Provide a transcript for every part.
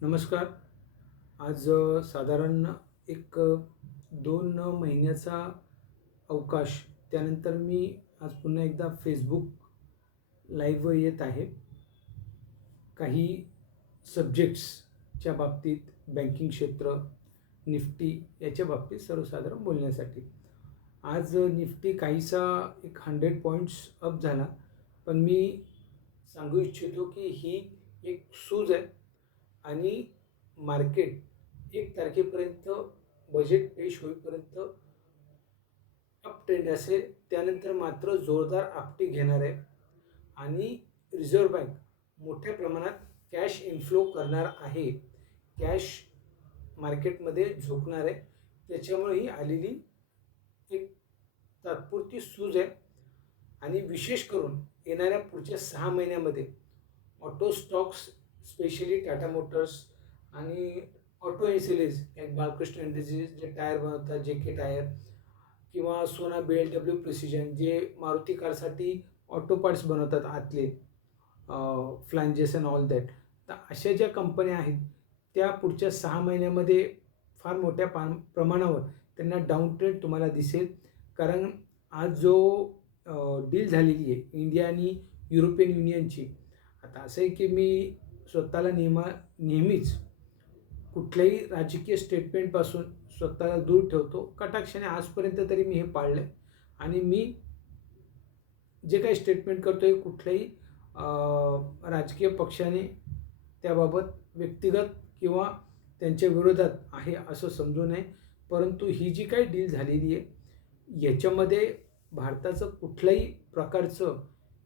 नमस्कार. आज साधारण एक 2 महिन्याचा अवकाश. त्यानंतर मी आज पुन्हा एकदा फेसबुक लाईव्हवर येत आहे. काही सब्जेक्ट्सच्या बाबतीत, बँकिंग क्षेत्र, निफ्टी याच्या बाबतीत सर्वसाधारण बोलण्यासाठी. आज निफ्टी काहीसा एक 100 पॉईंट्स अप झाला. पण मी सांगू इच्छितो की ही एक सूज आहे आणि मार्केट 1 तारखेपर्यंत बजेट पेश होईपर्यंत अप ट्रेंड असेल. त्यानंतर मात्र जोरदार आपटी घेणार आहे आणि रिझर्व्ह बँक मोठ्या प्रमाणात कॅश इन्फ्लो करणार आहे. कॅश मार्केटमध्ये झोकणार आहे. त्याच्यामुळे ही आलेली एक तात्पुरती सूज आहे आणि विशेष करून येणाऱ्या पुढच्या 6 महिन्यामध्ये auto stocks, specially Tata Motors आणि ऑटो एन्सिलीज एक बालकृष्ण इंडस्ट्रीज जे टायर बनवतात, जे के टायर किंवा सोना BMW प्रिसिजन जे मारुती कारसाठी ऑटो पार्ट्स बनवतात आतले, फ्लॅंजेस अँड ऑल दॅट. तर अशा ज्या कंपन्या आहेत त्या पुढच्या 6 महिन्यामध्ये फार मोठ्या प्रमाणावर त्यांना डाऊन ट्रेंड तुम्हाला दिसेल. कारण आज जो डील झालेली आहे इंडिया आणि युरोपियन युनियनची, आता असं आहे की मी स्वतःला नेहमीच कुठल्याही राजकीय स्टेटमेंटपासून स्वतःला दूर ठेवतो. कटाक्षाने आजपर्यंत तरी मी हे पाळलं आहे आणि मी जे काही स्टेटमेंट करतो आहे कुठल्याही राजकीय पक्षाने त्याबाबत व्यक्तिगत किंवा त्यांच्या विरोधात आहे असं समजू नये. परंतु ही जी काही डील झालेली आहे याच्यामध्ये भारताचं कुठल्याही प्रकारचं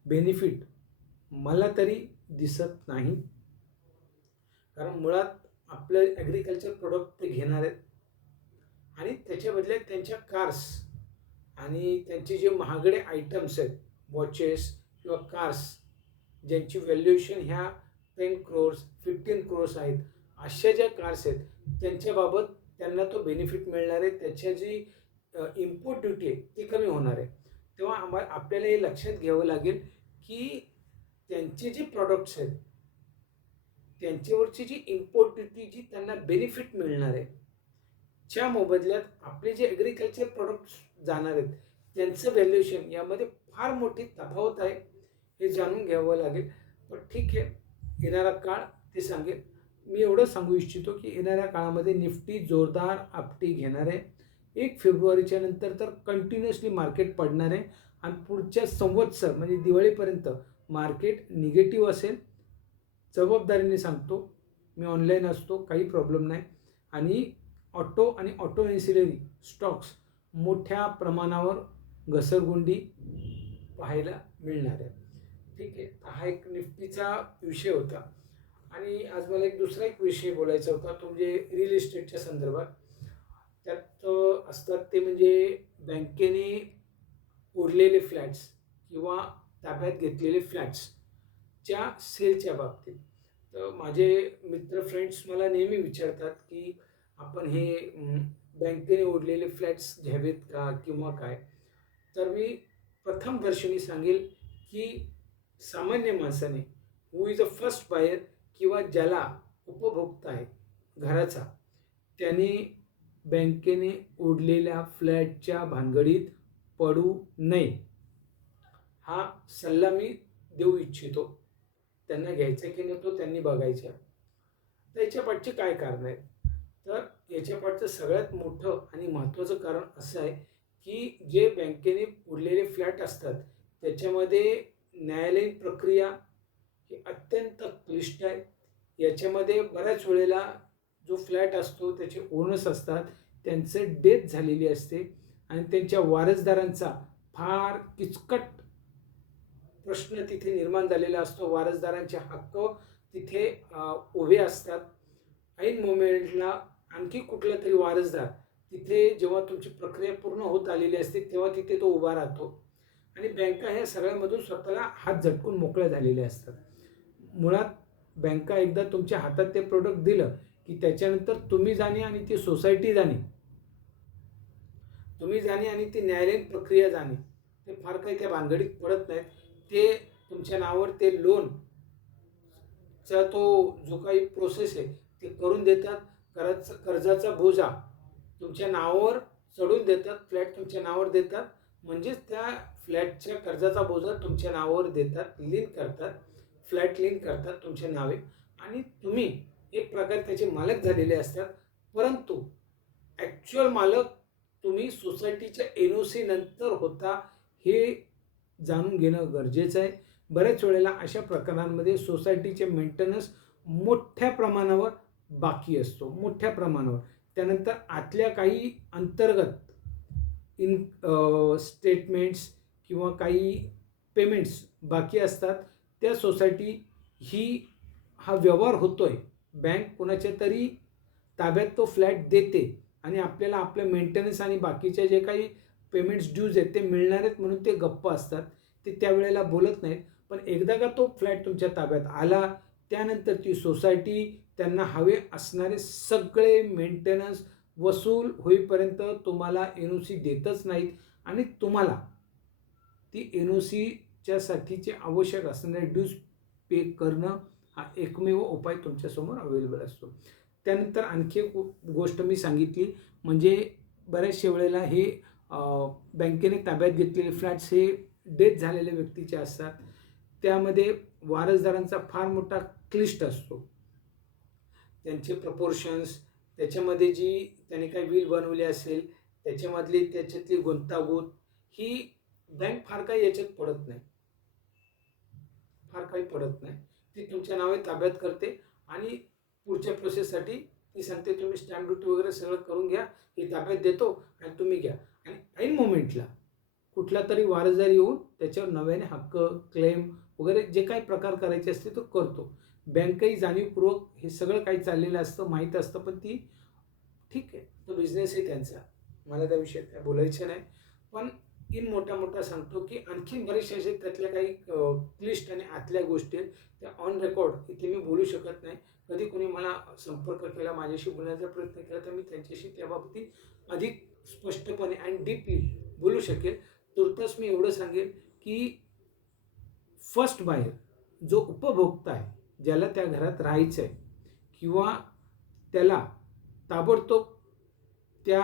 बेनिफिट मला तरी दिसत नाही. कारण मुळात आपलं ॲग्रिकल्चर प्रोडक्ट ते घेणार आहेत आणि त्याच्या बदल्यात त्यांच्या कार्स आणि त्यांचे जे महागडे आयटम्स आहेत, वॉचेस किंवा कार्स, ज्यांची व्हॅल्युएशन ह्या 10 crores 15 crores आहेत, अशा ज्या कार्स आहेत त्यांच्याबाबत त्यांना तो बेनिफिट मिळणार आहे. त्याच्या जी इम्पोर्ट ड्युटी आहे ती कमी होणार आहे. तेव्हा आपल्याला हे लक्षात घ्यावं लागेल की त्यांचे जे प्रॉडक्ट्स आहेत त्यांच्यावरची जी इम्पोर्ट ड्युटी जी त्यांना बेनिफिट मिळणार आहे, च्या मोबदल्यात आपले जे ॲग्रिकल्चर प्रोडक्ट्स जाणार आहेत त्यांचं व्हॅल्युएशन यामध्ये फार मोठी तफावत आहे. हे जाणून घ्यावं लागेल. पण ठीक आहे, येणारा काळ ते सांगेल. मी एवढं सांगू इच्छितो की येणाऱ्या काळामध्ये निफ्टी जोरदार आपटी घेणार आहे. 1 फेब्रुवारीच्या नंतर तर कंटिन्युअसली मार्केट पडणार आहे आणि पुढच्या संवत्सर म्हणजे दिवाळीपर्यंत मार्केट निगेटिव्ह असेल. जबाबदारीने सांगतो, मी ऑनलाईन असतो, काही प्रॉब्लेम नाही. आणि ऑटो एन्सिलरी स्टॉक्स मोठ्या प्रमाणावर घसरगुंडी पाहायला मिळणार आहे. ठीक आहे, हा एक निफ्टीचा विषय होता. आणि आज मला दुसरा एक विषय बोलायचा होता, तो म्हणजे रिअल इस्टेटच्या संदर्भात. त्यात असतात ते म्हणजे बँकेने उरलेले फ्लॅट्स किंवा ताब्यात घेतलेले फ्लॅट्सच्या सेलच्या बाबतीत. तर माझे मित्र फ्रेंड्स मला नेहमी विचारतात की आपण हे बँकेने ओढलेले फ्लॅट्स घ्यावेत का किंवा काय. तर मी प्रथम दर्शनी सांगेल की सामान्य माणसाने, who is a first buyer किंवा ज्याला उपभोक्ता आहे घराचा, त्याने बँकेने ओढलेल्या फ्लॅटच्या भानगडीत पडू नये, हा सल्ला मी देऊ इच्छितो. त्यांना घ्यायचा की नको त्यांनी बघायचं. तर याच्या पाठचे काय कारण आहेत? तर याच्या पाठचं सगळ्यात मोठं आणि महत्त्वाचं कारण असं आहे की जे बँकेने उरलेले फ्लॅट असतात त्याच्यामध्ये न्यायालयीन प्रक्रिया ही अत्यंत क्लिष्ट आहे. याच्यामध्ये बऱ्याच वेळेला जो फ्लॅट असतो त्याचे ओनर्स असतात, त्यांचे डेथ झालेली असते आणि त्यांच्या वारसदारांचा फार किचकट प्रश्न तिथे निर्माण झालेला असतो. वारसदारांचे हक्क तिथे उभे असतात. ऐन मोमेंटला आणखी कुठला तरी वारसदार तिथे जेव्हा तुमची प्रक्रिया पूर्ण होत आलेली असते तेव्हा तिथे तो उभा राहतो आणि बँका ह्या सगळ्यामधून स्वतःला हात झटकून मोकळ्या झालेल्या असतात. मुळात बँका एकदा तुमच्या हातात ते प्रोडक्ट दिलं की त्याच्यानंतर तुम्ही जाणे आणि ती सोसायटी जाणे, तुम्ही जाणे आणि ती न्यायालयीन प्रक्रिया जाणे, ते फार काही त्या भानगडीत पडत नाहीत. ते तुमच्या नावावर ते लोनचा तो जो काही प्रोसेस आहे ते करून देतात. कर्जाचा बोजा तुमच्या नावावर चढून देतात, फ्लॅट तुमच्या नावावर देतात. म्हणजेच त्या फ्लॅटच्या कर्जाचा बोजा तुमच्या नावावर देतात, लीन करतात, फ्लॅट लीन करतात तुमच्या नावे, आणि तुम्ही एक प्रकारे त्याचे मालक झालेले असतात. परंतु ॲक्च्युअल मालक तुम्ही सोसायटीच्या NOC नंतर होता, हे जाणून घेणं गरजेचं आहे. बऱ्याच वेळेला अशा प्रकरणांमध्ये सोसायटीचे मेंटेनन्स मोठ्या प्रमाणावर बाकी असतो, मोठ्या प्रमाणावर. त्यानंतर आतल्या काही अंतर्गत स्टेटमेंट्स किंवा काही पेमेंट्स बाकी असतात. त्या सोसायटी हा व्यवहार होतोय, बँक कोणाच्या तरी ताब्यात तो फ्लॅट देते आणि आपल्याला आपलं मेंटेनन्स आणि बाकीचे जे काही पेमेंट्स ड्यूज आहेत ते मिळणार आहेत म्हणून ते गप्प असतात. ते त्यावेळेला बोलत नाहीत. पण एकदा का तो फ्लॅट तुमच्या ताब्यात आला, त्यानंतर ती सोसायटी त्यांना हवे असणारे सगळे मेंटेनन्स वसूल होईपर्यंत तुम्हाला NOC देतच नाहीत, आणि तुम्हाला ती NOCच्या साठीचे आवश्यक असणारे ड्यूज पे करणं हा एकमेव उपाय तुमच्यासमोर अवेलेबल असतो. त्यानंतर आणखी एक गोष्ट मी सांगितली, म्हणजे बऱ्याचशा वेळेला हे बँकेने ताब्यात घेतलेले फ्लॅट्स हे डेथ झालेल्या व्यक्तीचे असतात. त्यामध्ये वारसदारांचा फार मोठा क्लिष्ट असतो. त्यांचे प्रपोर्शन्स, त्याच्यामध्ये जी त्याने काही विल बनवली असेल त्याच्यातली गुंतागुंत, ही बँक फार काही याच्यात पडत नाही, फार काही पडत नाही. ती तुमच्या नावे ताब्यात करते आणि पुढच्या प्रोसेससाठी ती सांगते तुम्ही स्टॅम्प ड्युटी वगैरे सगळं करून घ्या, ही ताब्यात देतो आणि तुम्ही घ्या. आणि ऐन मोमेंटला कुठला तरी वारसदार येऊन त्याच्यावर नव्याने हक्क, क्लेम वगैरे जे काही प्रकार करायचे असते तो करतो. बँकही जाणीवपूर्वक हे सगळं काही चाललेलं असतं, माहीत असतं, पण ती ठीक आहे, तो बिझनेस आहे त्यांचा, मला त्या विषयात काय बोलायचं नाही. पण इन मोठा सांगतो की आणखीन बरेचसे असे त्यातल्या काही क्लिष्ट आणि आतल्या गोष्टी आहेत, त्या ऑन रेकॉर्ड इथे मी बोलू शकत नाही. कधी कोणी मला संपर्क केला, माझ्याशी बोलण्याचा प्रयत्न केला, तर मी त्यांच्याशी त्याबाबतीत अधिक स्पष्टपणे आणि डीपली बोलू शकेल. तुर्तास मी एवढं सांगेन की फर्स्ट बायर जो उपभोक्ता आहे, ज्याला त्या घरात राहायचं आहे किंवा त्याला ताबडतोब त्या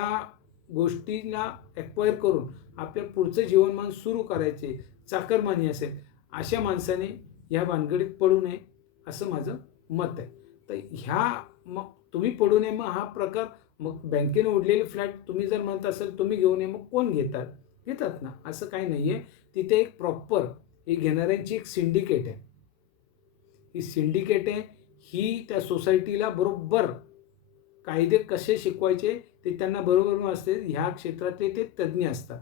गोष्टीला ॲक्वायर करून आपल्या पुढचं जीवनमान सुरू करायचे, चाकरमानी असेल, अशा माणसाने ह्या भानगडीत पडू नये असं माझं मत आहे. तर मग तुम्ही पडू नये, मग हा प्रकार, मग बँकेने ओढलेले फ्लॅट तुम्ही जर म्हणत असाल तुम्ही घेऊ नये, मग कोण घेतात ना, असं काही नाही आहे. तिथे एक प्रॉपर ही घेणाऱ्यांची एक सिंडिकेट आहे. ही सिंडिकेट आहे, ही त्या सोसायटीला बरोबर कायदे कसे शिकवायचे ते त्यांना बरोबर असते. ह्या क्षेत्रातले ते तज्ज्ञ असतात.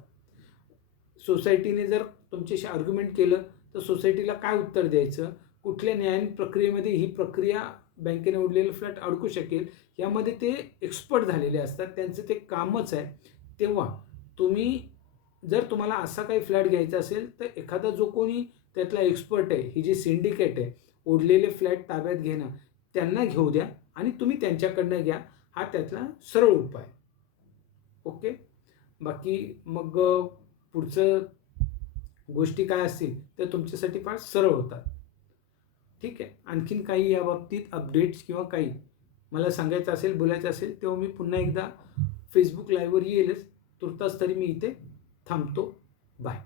सोसायटीने जर तुमच्याशी आर्ग्युमेंट केलं तर सोसायटीला काय उत्तर द्यायचं, कुठल्या न्यायिक प्रक्रियेमध्ये ही प्रक्रिया बँकेने ओढलेलं फ्लॅट अडकू शकेल, यामध्ये ते एक्सपर्ट झालेले असतात, त्यांचं ते कामच आहे. तेव्हा तुम्हाला असा काही फ्लॅट घ्यायचा असेल तर एखादा जो कोणी त्यातला एक्सपर्ट आहे, ही जी सिंडिकेट आहे ओढलेले फ्लॅट ताब्यात घेणं, त्यांना घेऊ द्या आणि तुम्ही त्यांच्याकडनं घ्या. हा त्यातला सरळ उपाय. ओके. बाकी मग पुढचं गोष्टी काय असतील त्या तुमच्यासाठी फार सरळ होतात. ठीक आहे. आणखीन काही या बाबतीत अपडेट्स किंवा काही मला सांगायचं असेल, बोलायचं असेल, तेव्हा मी पुन्हा एकदा फेसबुक लाईव्हवर येईलच. तुर्तास तरी मी इथे थांबतो. बाय.